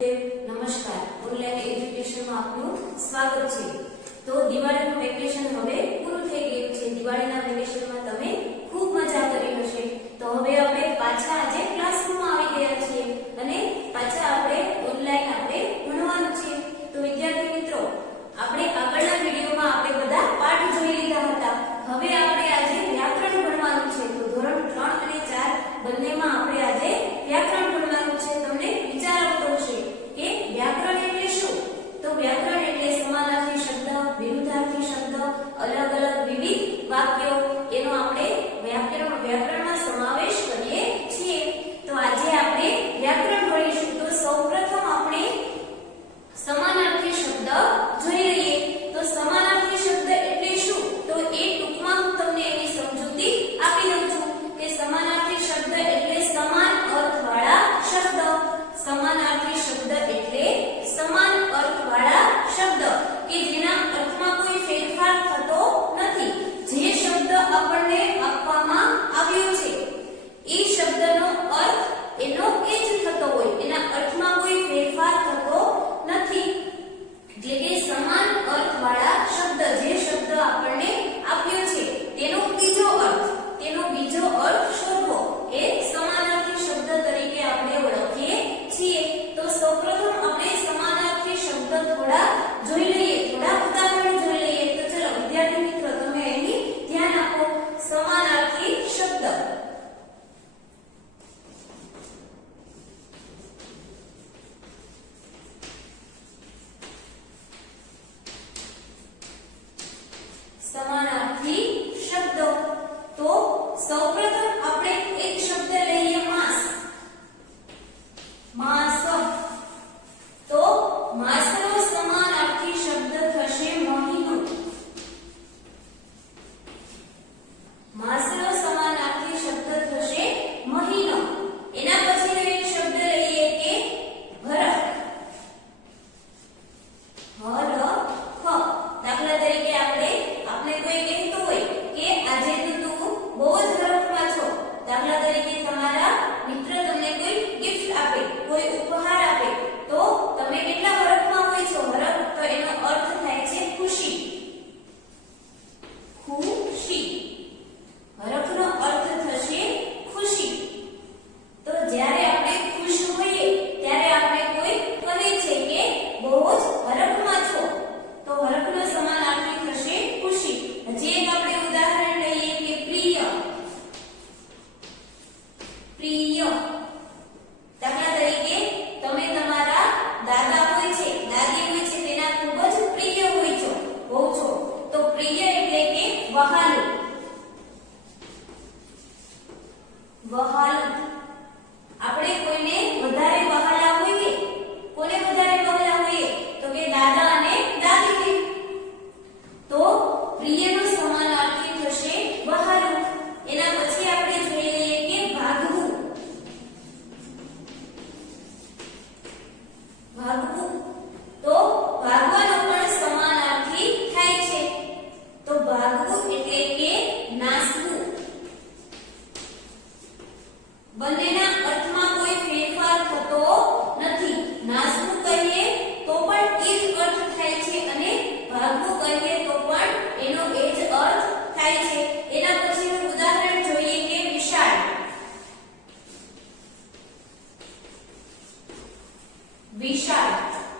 નમસ્કાર, ઓનલાઈન એજ્યુકેશનમાં આપનું સ્વાગત છે। તો દિવાળીનું વેકેશન હવે પૂરું થઈ ગયું છે। દિવાળીના વેકેશનમાં તમે ખૂબ મજા કરી હશે। તો હવે આપણે પાછા આજે ક્લાસરૂમમાં આવી ગયા છીએ અને પાછા આપણે ઓનલાઈન ભણવાનું છે। તો વિદ્યાર્થી મિત્રો, આપણે આગળના વિડિયોમાં આપણે બધા પાઠ જોઈ લીધા હતા। હવે આપણે આજે વ્યાકરણ ભણવાનું છે। તો ધોરણ 3 અને 4 બંનેમાં આપણે આજે વ્યાકરણ ભણવાનું છે। તમને વિચાર આવતો હશે કે વ્યાકરણ એટલે શું? તો વ્યાકરણ એટલે સમાનાર્થી શબ્દ, વિરુદ્ધાર્થી શબ્દ, અલગ અલગ વિવિધ વાક્યો, એનો આપણે વ્યાકરણમાં સમાવેશ કરીએ છીએ। તો આજે આપણે વ્યાકરણ ભણીશું। તો સૌપ્રથમ આપણે સમાનાર્થી શબ્દ જોઈ લઈએ। તો સમાનાર્થી શબ્દ એટલે શું? તો એ ટૂંકમાં હું તમને એની સમજૂતી આપી દઉં છું કે સમાનાર્થી શબ્દ એટલે સમાન અર્થવાળા શબ્દ। સમાનાર્થી શબ્દ એટલે સમાન અર્થવાળા શબ્દ કે જેના અર્થમાં કોઈ ફેરફાર થતો નથી। જે શબ્દ આપણને આપવામાં આવ્યો છે એ શબ્દનો અર્થ એનો એ જ થતો હોય, એના અર્થમાં કોઈ ફેરફાર થતો નથી। એટલે કે સમાન અર્થવાળા શબ્દ, જે શબ્દ આપણને આપ્યો છે તેનો બીજો અર્થ શોધવો એ સમાનાર્થી શબ્દ તરીકે આપણે ઓળખીએ છીએ। તો સૌપ્રથમ આપણે સમાનાર્થી શબ્દ થોડા જોઈ લઈએ, થોડા ઉદાહરણ જોઈ લઈએ। તો ચલો વિદ્યાર્થી મિત્રો, તમે અહીં ધ્યાન આપો। સમાનાર્થી શબ્દ સમાનાર્થી શબ્દો। તો સૌપ્રથમ આપણે એક શબ્દ લઈએ, માસ। તો માસનો સમાનાર્થી શબ્દ થશે મહિનો। માસનો સમાનાર્થી શબ્દ થશે મહિનો। એના પછીનો એક શબ્દ લઈએ કે હરખ। દાખલા તરીકે આપણે કોઈ કહેતું હોય કે આજે તો તું બહુ જ હરખમાં છો। દાખલા તરીકે તમારા મિત્ર તમને કોઈ ગિફ્ટ આપે, કોઈ ઉપહાર આપે, તો તમે કેટલા હરખમાં હોય છો? હરખ તો એનો અર્થ થાય છે ખુશી। હરખનો અર્થ થશે ખુશી। તો જ્યારે આપણે ખુશ હોઈએ ત્યારે આપણે કોઈ કહે છે કે બહુ જ હરખમાં છો, તો હરખનો સમાનાર્થી થશે ખુશી। હજી એક આપણે ઉદાહરણ લઈએ કે પ્રિય। દાખલા તરીકે તમે તમારા દાદા હોય છે, દાદી હોય છે, તેના ખૂબ જ પ્રિય હો છો, તો પ્રિય એટલે કે વહાલું। આપણે કોઈને વધારે વહાલા હોઈએ, કોને વધારે વહાલા હોઈએ? તો કે દાદા અને દાદીને। તો પ્રિયનો સમાનાર્થી થશે વહાલું। એના પછી આપણે જોઈ લઈએ કે ભાગવું। તો ભાગવાનો પણ સમાનાર્થી થાય છે। તો ભાગવું એટલે કે નાસવું। બંનેના અર્થમાં કોઈ ફેરફાર થતો નથી। નાસવું કહીએ તો પણ એ જ અર્થ થાય છે અને ભાગવું કહીએ તો પણ એનો એ જ અર્થ થાય છે। એના પછીનું ઉદાહરણ જોઈએ કે વિશાળ।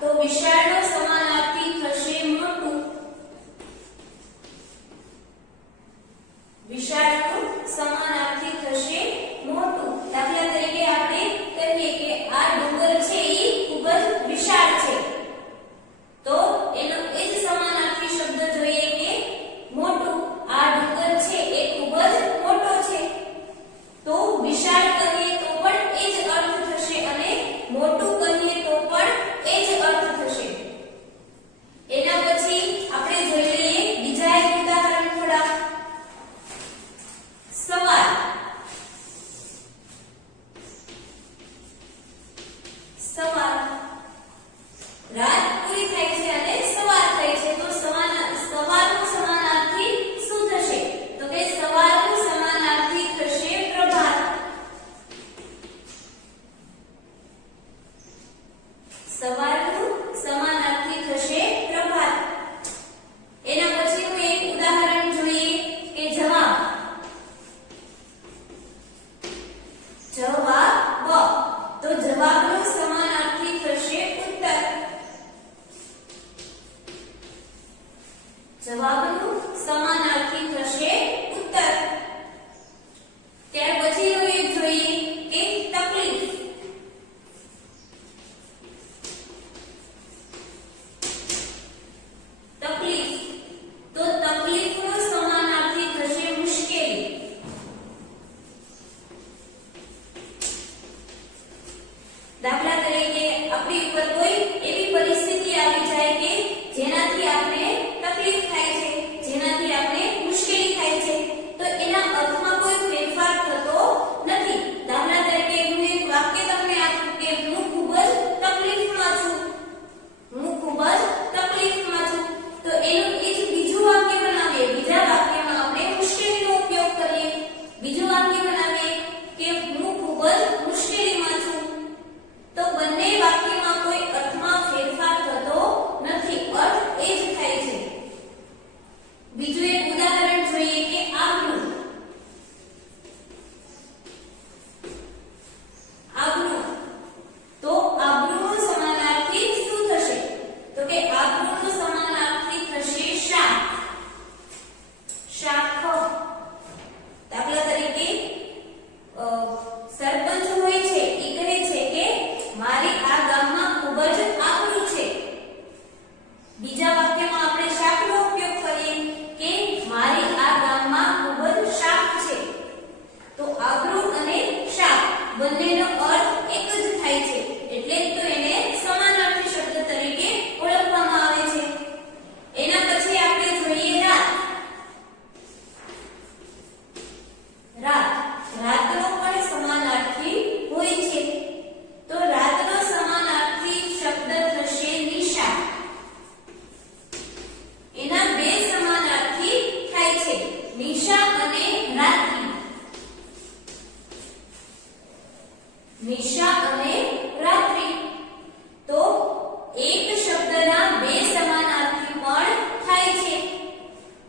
તો વિશાળનો સમાનાર્થી થશે મોટું। વિશાળનો સમાનાર્થી થશે મોટું। દાખલા તરીકે આપણે કહીએ કે આ ડુંગર છે એ ખૂબ જ વિશાળ છે, તો એનો એ જ સમાનાર્થી શબ્દ જોઈએ કે મોટું। આ ડુંગર છે એ ખૂબ જ મોટો છે, તો વિશાળ કહીએ તો પણ એ જ અર્થ થશે અને મોટું કહીએ તો પણ એ જ અર્થ થશે। એના પછી આપણે જોઈ લઈએ બીજા એક ઉદાહરણ થોડા। નિશા અને રાત્રિ. નિશા અને રાત્રિ. તો એક શબ્દના બે સમાનાર્થી પણ થાય છે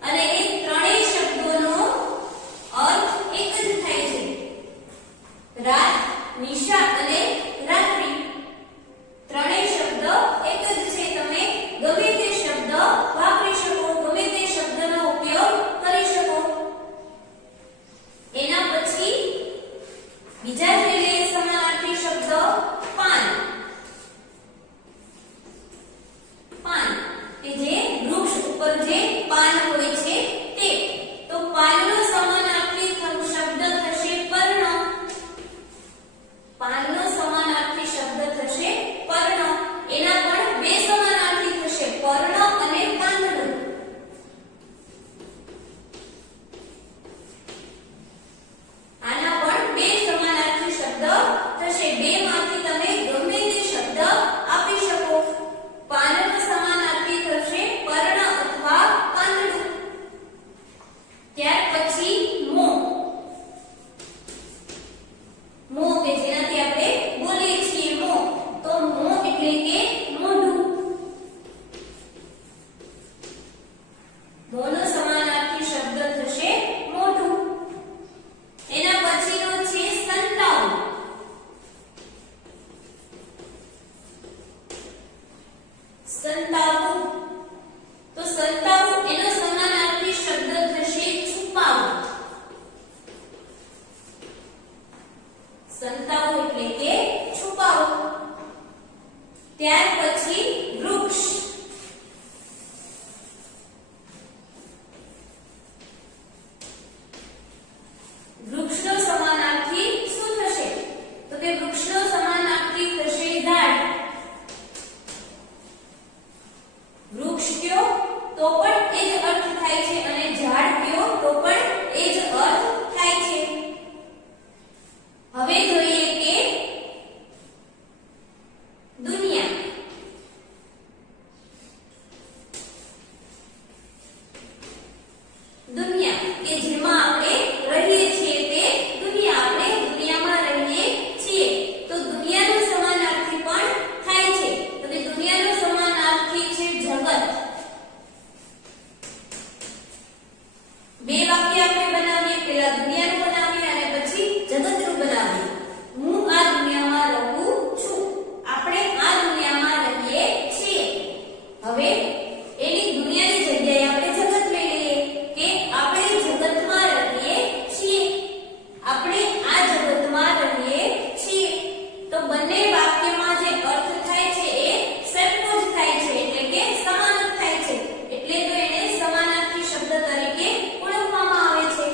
અને એ ત્રણેય શબ્દોનો અર્થ એક જ થાય છે. રાત, નિશા અને રાત્રિ ત્રણેય શબ્દ એક જ છે. તમે ગમે તે શબ્દ વાપરી શકો, ગમે તે શબ્દનો ઉપયોગ કરી શકો. એના પછી બીજા જે સમાનાર્થી શબ્દ પાન. પાન કે જે વૃક્ષ ઉપર જે પાન હોય છે તે. તો પાનનો સમાનાર્થી શબ્દ થશે પર્ણ. પાનનો સમાનાર્થી શબ્દ થશે પર્ણ. એના પણ બે સમાનાર્થી થશે, પર્ણ અને પાંદડું. આના પણ બે સમાનાર્થી શબ્દ થશે. બે માંથી તમે ગમે તે શબ્દ આપી શકો. પાનનો સમાનાર્થી થશે પર્ણ અથવા પાંદડું. ત્યાર પછી મોં. મોં કે જેનાથી આપણે બોલીએ છીએ મોં. તો મોં એટલે કે મોઢું. મોંનો સમાનાર્થી શબ્દ થશે મોઢું. એના પછીનો છે સંતાવું. સંતાવું. તો સંતાવું એનો સમાનાર્થી શબ્દ થશે છુપાવું. સંતાવું એટલે કે છુપાવું. ત્યાર પછી વૃક્ષ. વૃક્ષનો સમાનાર્થી શું થશે? તો કે વૃક્ષનો સમાનાર્થી થશે ઝાડ. વૃક્ષ કયો તો પણ એ જ અર્થ થાય છે અને ઝાડ કયો તો પણ એ જ અર્થ થાય છે. હવે જોઈએ કે દુનિયા. દુનિયા કે જેમાં આપણે રહીએ છીએ તે દુનિયા. આપણે દુનિયામાં રહીએ છીએ. તો દુનિયાનો સમાનાર્થી પણ થાય છે. તો કે દુનિયાનો સમાનાર્થી છે જગત. બે વાક્ય આપણે બનાવીએ. પહેલા દુનિયાનું બનાવીએ અને પછી જગતનું બનાવીએ. હું આ દુનિયામાં રહું છું. આપણે આ દુનિયામાં રહીએ છીએ. હવે એની દુનિયાની જગ્યાએ આપણે જગત લઈ લઈએ કે આપણે જગતમાં રહીએ છીએ. આપણે આ જગતમાં રહીએ છીએ. તો બંને વાક્યમાં જે અર્થ થાય છે એ સરખો જ થાય છે, એટલે કે સમાન જ થાય છે. એટલે તો એને સમાનાર્થી શબ્દ તરીકે ઓળખવામાં આવે છે.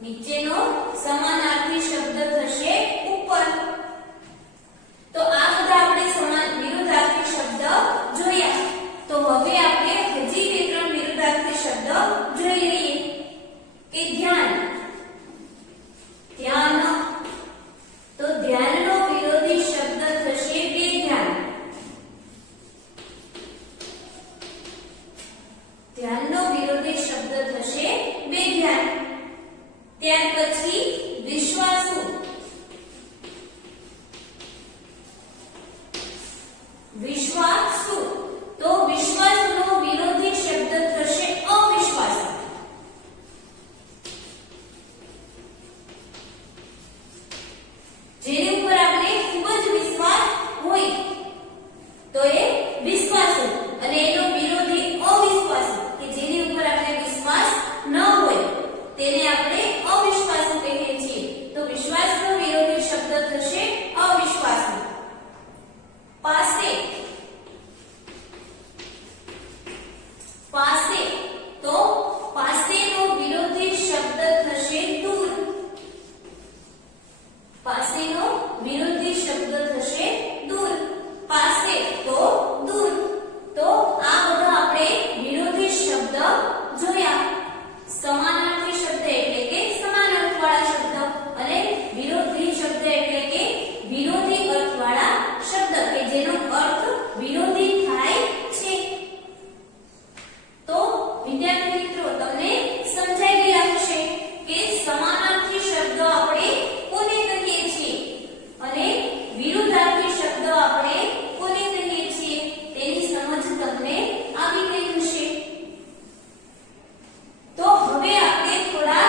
નીચેનો સમાનાર્થી શબ્દ થશે ઉપર. તો આ બધા આપણે સમાન વિરુદ્ધાર્થી શબ્દ જોયા. તો હવે આપણે હજી બે ત્રણ વિરુદ્ધાર્થી શબ્દ જોઈ લઈએ. કે ધ્યાન. ધ્યાન. તો ધ્યાનનો વિરોધી શબ્દ થશે બેધ્યાન. ધ્યાનનો વિરોધી શબ્દ થશે બેધ્યાન. ત્યાર પછી વિશ્વાસુ. વિશ્વાસુ. તો વિશ્વાસનો વિરોધી શબ્દ થશે અવિશ્વાસુ. જેની ઉપર આપણે ખૂબ જ વિશ્વાસ હોય તો એ વિશ્વાસુ, અને એનો વિરોધી અવિશ્વાસુ કે જેની ઉપર આપણે વિશ્વાસ ન હોય તેને આપણે અવિશ્વાસુ કહીએ છીએ. તો વિશ્વાસનો વિરોધી શબ્દ થશે અવિશ્વાસુ. પાસે. પાસે. તો પાસેનો વિરોધી શબ્દ થશે દૂર. પાસેનો વિરોધી શબ્દ થશે દૂર. પાસે તો દૂર. તો આ બધા આપણે વિરોધી શબ્દ જોયા. સમાનાર્થી શબ્દ એટલે કે સમાન અર્થવાળા શબ્દ, અને વિરોધી શબ્દ એટલે કે વિરોધી અર્થવાળા શબ્દ કે જેનો અર્થ વિરોધી થાય છે. તો વિદ્યાર્થી મિત્રો, તમને સમજાઈ ગયા હશે કે સમાનાર્થી શબ્દ આપણે કોને કહીએ છીએ અને વિરુદ્ધાર્થી શબ્દ આપણે કોને કહીએ છીએ તેની સમજ તમને આવી ગઈ હશે. તો હવે આપણે થોડા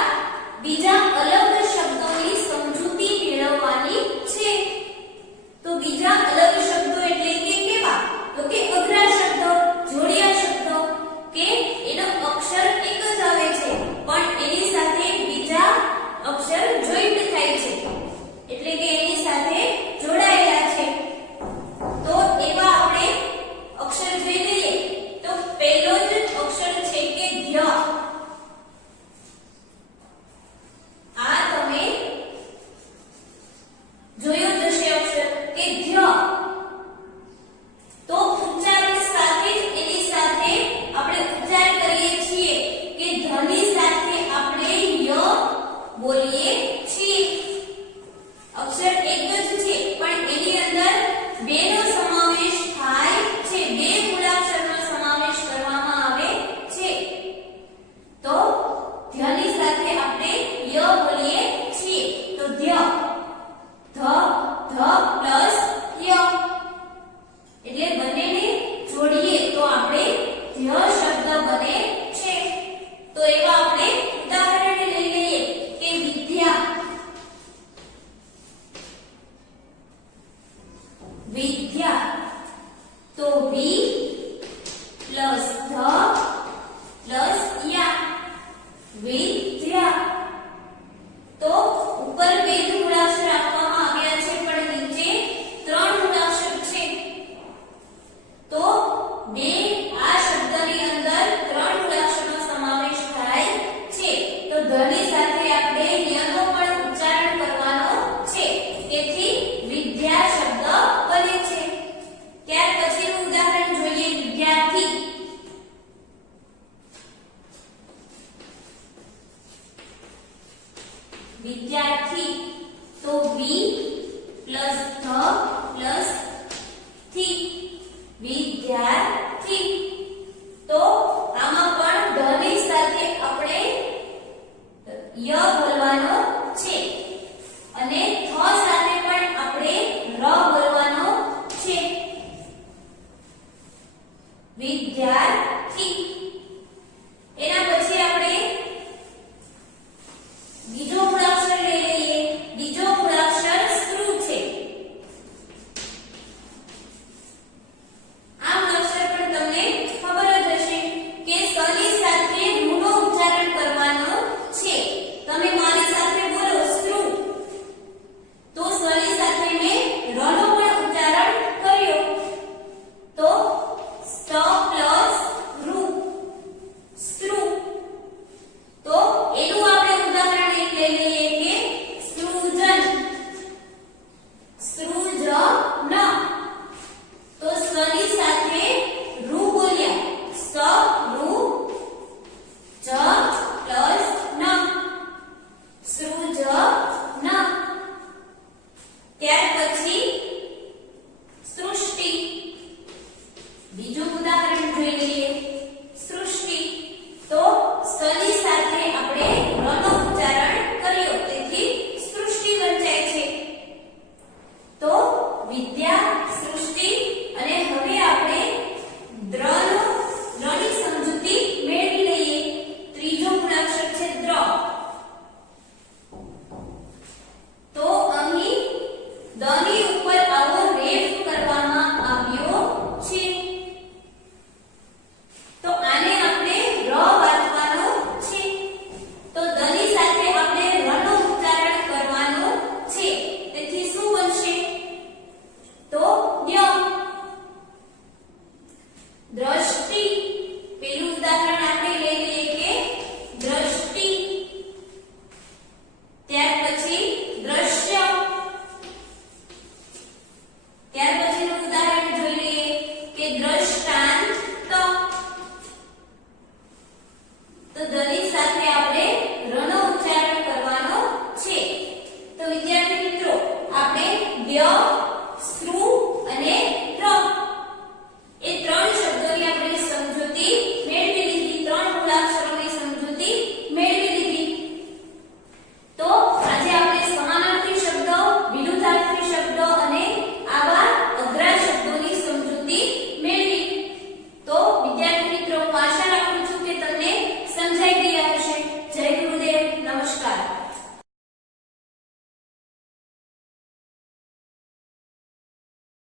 બીજા અલગ શબ્દોની સમજૂતી મેળવવાની છે. તો બીજા અલગ શબ્દો એટલે કે કેવા? તો કે અઘરા શબ્દો, જોડિયા શબ્દો કે એનો અક્ષર એક જ આવે છે પણ એની સાથે બીજા અક્ષર જોઈન્ટ થાય છે, એટલે કે એની સાથે જોડાયેલા છે. તો એવા આપણે અક્ષર જોઈ લઈએ. તો પહેલો જ અક્ષર છે કે ધ્ય. આ તમે જોયું જ હશે અક્ષર કે ધ્ય. તો ઉચ્ચારણ સાથે જ એની સાથે આપણે ઉચ્ચાર કરીએ છીએ કે ધ્વનિ સાથે આપણે ય બોલીએ છીએ. અક્ષર એક જ છે પણ એની અંદર બે નો સમાવેશ થાય છે, બે મૂળાક્ષરનો સમાવેશ કરવામાં આવે છે. તો ધ્યની સાથે આપણે ય બોલીએ છીએ. તો ધ્ય, ધ, ધ પ્લસ ય, એટલે બંનેને જોડીએ તો આપણે ધ્ય શબ્દ બને છે. તો એવા આપણે ઉદાહરણ લઈ લઈએ કે વિદ્યા. વિદ્યા. તો વી પ્લસ ધ પ્લસ યા, વિદ્યા. તો ઉપર બે જ મૂળાક્ષર આપવામાં આવ્યા છે પણ નીચે ત્રણ મૂળાક્ષર છે. તો બે આ શબ્દની અંદર ત્રણ મૂળાક્ષરનો સમાવેશ થાય છે. તો ધ્વનિ સાથે આપણે યનો પણ ઉચ્ચારણ કરવાનો છે. તેથી વિદ્યા શબ્દ બને છે. ત્યાર પછીનું ઉદાહરણ જોઈએ વિદ્યાર્થી. વિદ્યાર્થી. તો વી પ્લસ ધ પ્લસ થી, વિદ્યાર્થી. તો આમાં પણ ધ્વનિ સાથે આપણે ય બોલવાનો છે અને થ સાથે પણ આપણે ર બોલવાનો છે. વિદ્યાર્થી. એના પછી આપણે બીજો મૂળાક્ષર લઈ લઈએ. બીજો મૂળાક્ષર સ્ત્રુ છે. આ મૂળાક્ષર પણ તમને ખબર જ હશે કે સ ની સાથે ઋ નો ઉચ્ચાર તો દરેક